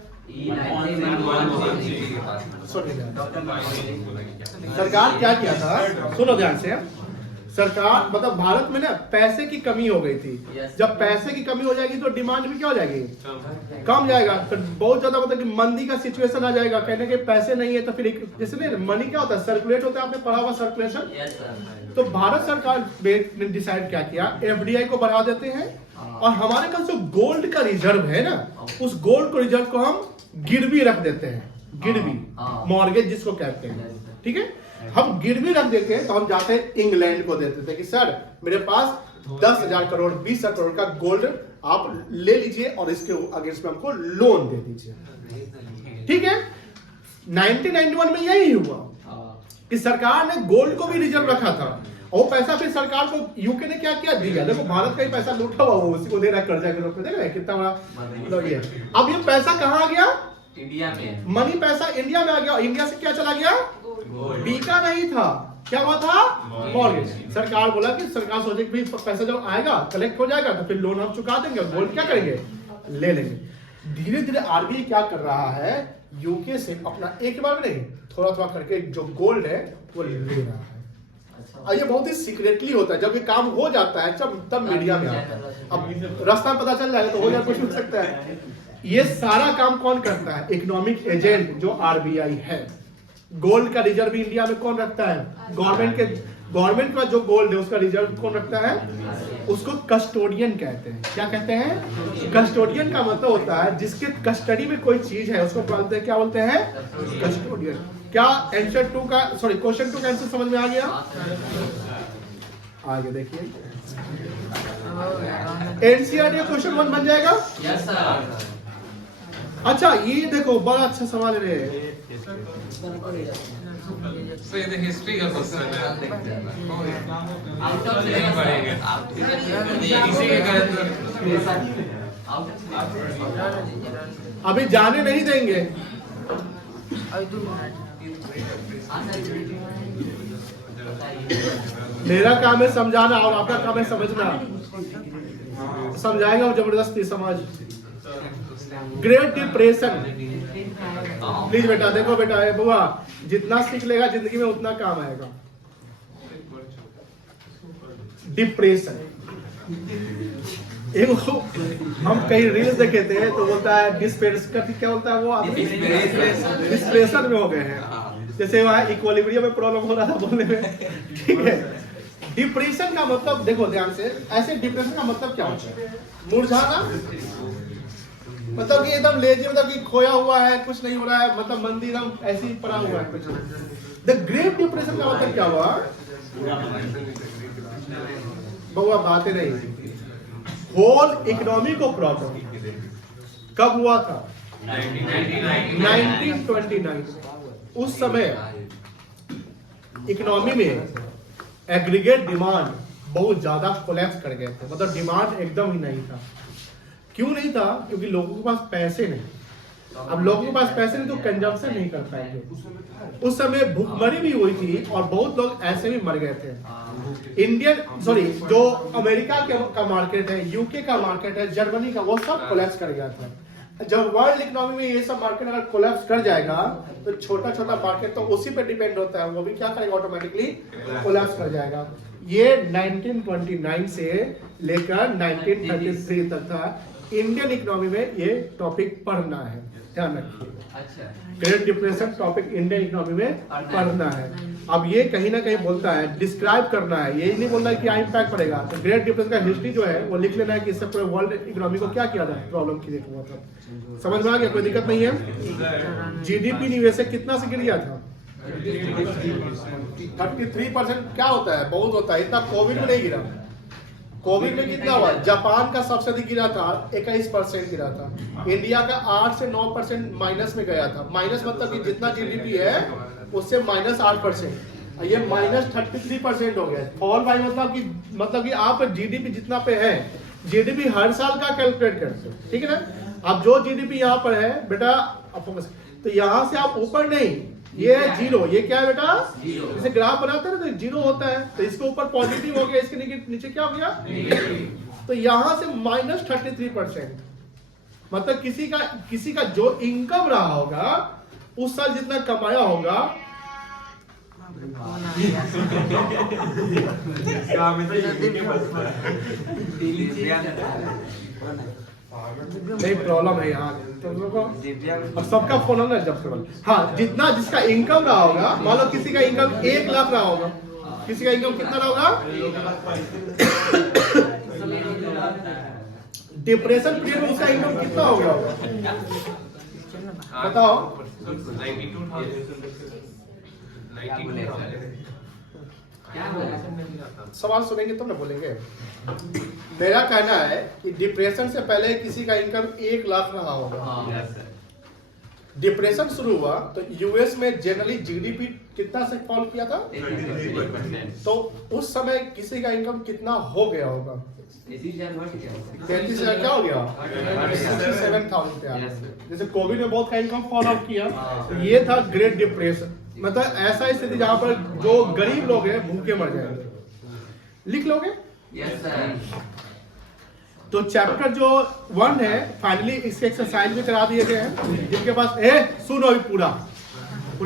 सरकार क्या किया था, सुनो ध्यान से। सरकार मतलब भारत में ना पैसे की कमी हो गई थी। जब पैसे की कमी हो जाएगी तो डिमांड भी क्या हो जाएगी, कम जाएगा। तो बहुत ज्यादा मतलब कि मंदी का सिचुएशन आ जाएगा, कहने के पैसे नहीं है तो फिर जैसे नहीं मनी क्या होता है, सर्कुलेट होता है, आपने पढ़ा हुआ सर्कुलेशन। तो भारत सरकार ने डिसाइड क्या किया, एफडीआई को बढ़ा देते हैं और हमारे पास जो गोल्ड का रिजर्व है ना, उस गोल्ड को रिजर्व को हम गिरवी रख देते हैं, गिरवी मॉर्गेज जिसको कहते हैं, ठीक है। हम गिरवी रख देते हैं तो हम जाते हैं इंग्लैंड को देते थे कि सर मेरे पास 10,000 करोड़ 20,000 करोड़ का गोल्ड आप ले लीजिए और इसके अगेंस्ट में हमको लोन दे दीजिए, ठीक है। 1991 में यही हुआ कि सरकार ने गोल्ड को भी रिजर्व रखा था और वो पैसा फिर सरकार को यूके ने क्या किया, दिया। देखो भारत का ही पैसा लूटा हुआ वो उसी को दे रहा है कर्जा के रूप में, देख रहे हैं कितना बड़ा ये। अब ये पैसा कहाँ आ गया, इंडिया में। मनी पैसा इंडिया में आ गया। इंडिया से क्या चला गया, बीका नहीं था, क्या हुआ था, मॉर्गेज। सरकार बोला कि सरकार सोचे कि पैसा जब आएगा कलेक्ट हो जाएगा तो फिर लोन हम चुका देंगे, गोल्ड क्या करेंगे, ले लेंगे। धीरे धीरे आरबीआई क्या कर रहा है, यूके से अपना एक बार में नहीं थोड़ा थोड़ा करके जो गोल्ड है वो ले रहा है। और ये बहुत ही सीक्रेटली होता है, जब ये काम हो जाता है तब मीडिया में आता है। अब रास्ता में पता चल जाएगा तो हो जाए, कुछ हो सकता है। ये सारा काम कौन करता है, इकोनॉमिक एजेंट जो आरबीआई है। गोल्ड का रिजर्व भी इंडिया में कौन रखता है, गवर्नमेंट का जो गोल्ड है उसका रिजर्व कौन रखता है, उसको कस्टोडियन कहते हैं। क्या कहते हैं, कस्टोडियन का मतलब होता है जिसके कस्टडी में कोई चीज है उसको बोलते हैं, क्या बोलते हैं, कस्टोडियन। क्या आंसर 2 का सॉरी क्वेश्चन 2 का आंसर समझ में आ गया। आगे देखिए एनसीईआरटी क्वेश्चन 1 बन जाएगा। Yes sir. अच्छा ये देखो बड़ा अच्छा सवाल है, So ये हिस्ट्री का क्वेश्चन है, आउट ऑफ नहीं पढ़ेंगे इसी के कारण अभी जाने नहीं देंगे। मेरा काम है समझाना और आपका काम है समझना। समझाएगा वो जबरदस्ती समझ। ग्रेट डिप्रेशन, प्लीज बेटा देखो बेटा बुआ जितना सीख लेगा जिंदगी में उतना काम आएगा। डिप्रेशन एक हम कहीं रील्स देखे थे तो बोलता है डिस्प्रेशन, क्या बोलता है वो आदमी, डिस्प्रेशन में हो गए हैं। जैसे वहाँ इक्विलिब्रियम में प्रॉब्लम हो रहा था बोलने में, ठीक है। डिप्रेशन का मतलब देखो ध्यान से, ऐसे डिप्रेशन का मतलब क्या होता है, मुरझाना, मतलब कि एकदम लेजी, मतलब कि खोया हुआ है, कुछ नहीं हो रहा है, मतलब मंदी एकदम ऐसे ही पड़ा हुआ है कुछ। द ग्रेट डिप्रेशन का मतलब क्या हुआ, बहुआ बातें नहीं, होल इकोनॉमी को प्रॉब्लम कब हुआ था, 1929। उस समय इकोनॉमी में एग्रीगेट डिमांड बहुत ज्यादा कोलैप्स कर गए थे, मतलब डिमांड एकदम ही नहीं था। क्यों नहीं था, क्योंकि लोगों के पास पैसे नहीं। अब लोगों के पास पैसे नहीं तो कंजम्पशन नहीं कर पाएंगे। उस समय भूखमरी भी हुई थी और बहुत लोग ऐसे भी मर गए थे। जो अमेरिका का मार्केट है, यूके का मार्केट है, जर्मनी का, वो सब कोलैप्स कर गया था। जब वर्ल्ड इकोनॉमी में ये सब मार्केट अगर कोलैप्स कर जाएगा तो छोटा छोटा मार्केट तो उसी पे डिपेंड होता है, वो भी क्या करेगा, ऑटोमेटिकली कोलैप्स कर जाएगा। ये 1929 से लेकर 1933 तक था। इंडियन इकोनॉमी में ये टॉपिक पढ़ना है, ध्यान रखिए। अच्छा, great depression topic Indian economy में पढ़ना है। अब ये कहीं ना कहीं बोलता है, डिस्क्राइब करना है, यही नहीं बोलना है कि इम्पैक्ट पड़ेगा। तो ग्रेट डिप्रेशन का हिस्ट्री जो है वो लिख लेना है कि इससे पूरे वर्ल्ड इकोनॉमी को क्या किया था, प्रॉब्लम क्रिएट हुआ था। समझ में आ गया, कोई दिक्कत नहीं है। जीडीपी निवेशक कितना से गिर गया था, 33%। क्या होता है, बहुत होता है, इतना कोविड में नहीं गिरा। कोविड में कितना हुआ? जापान का सबसे अधिक गिरा था, 21% गिरा था। इंडिया का 8 से 9% माइनस में गया था। माइनस मतलब कि जितना जीडीपी है उससे -8%, ये -33% हो गया। फॉल बाय मतलब कि आप जीडीपी जितना पे है, जीडीपी हर साल का कैलकुलेट करते हैं, ठीक है ना। अब जो जीडीपी यहाँ पर है बेटा, तो यहाँ से आप ऊपर नहीं, ये है जीरो, ये क्या है बेटा? जैसे ग्राफ बनाते हैं ना तो जीरो होता है, तो इसके ऊपर पॉजिटिव हो गया, इसके नीचे क्या हो गया? तो यहाँ से -33%, मतलब किसी का जो इनकम रहा होगा उस साल जितना कमाया होगा, नहीं प्रॉब्लम है यहाँ और सबका फोन है ना जब केवल। हाँ, जितना जिसका इनकम रहा होगा, मान लो किसी का इनकम 1 लाख रहा होगा, किसी का इनकम कितना रहा होगा? डिप्रेशन पीरियड में उसका इनकम कितना हो गया होगा बताओ? 92,000। सवाल सुनेंगे तब ना बोलेंगे। मेरा कहना है कि डिप्रेशन से पहले किसी का इनकम 1 लाख रहा होगा। डिप्रेशन शुरू हुआ तो यूएस में जनरली जीडीपी कितना से फॉल किया था? तो उस समय किसी का इनकम कितना हो गया होगा? 33,000 क्या हो गया? 67,000 पे आ गया। जैसे कोविड में बहुत का इनकम फॉल आउट किया, तो ये था ग्रेट डिप्रेशन। मतलब ऐसा स्थिति जहां पर जो गरीब लोग हैं भूखे मर जाएंगे। लिख लोगे? Yes sir. तो चैप्टर जो 1 है फाइनली इसके एक्सरसाइज भी करा दिए गए हैं। जिनके पास सुनो अभी पूरा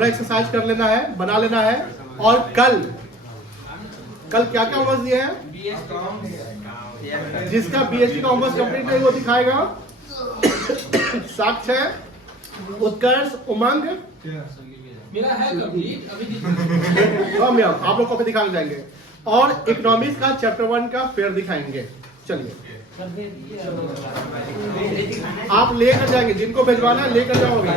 एक्सरसाइज कर लेना है, बना लेना है। और कल क्या क्या होमवर्क दिए हैं? जिसका बीएससी का होमवर्क कंप्लीट नहीं वो दिखाएगा। साक्ष्य, उत्कर्ष, उमंग, मेरा है कंप्लीट अभी आप लोग को दिखाने जाएंगे। और इकोनॉमिक्स का चैप्टर 1 का फेयर दिखाएंगे। चलिए आप लेकर जाएंगे, जिनको भिजवाना है लेकर जाओगे।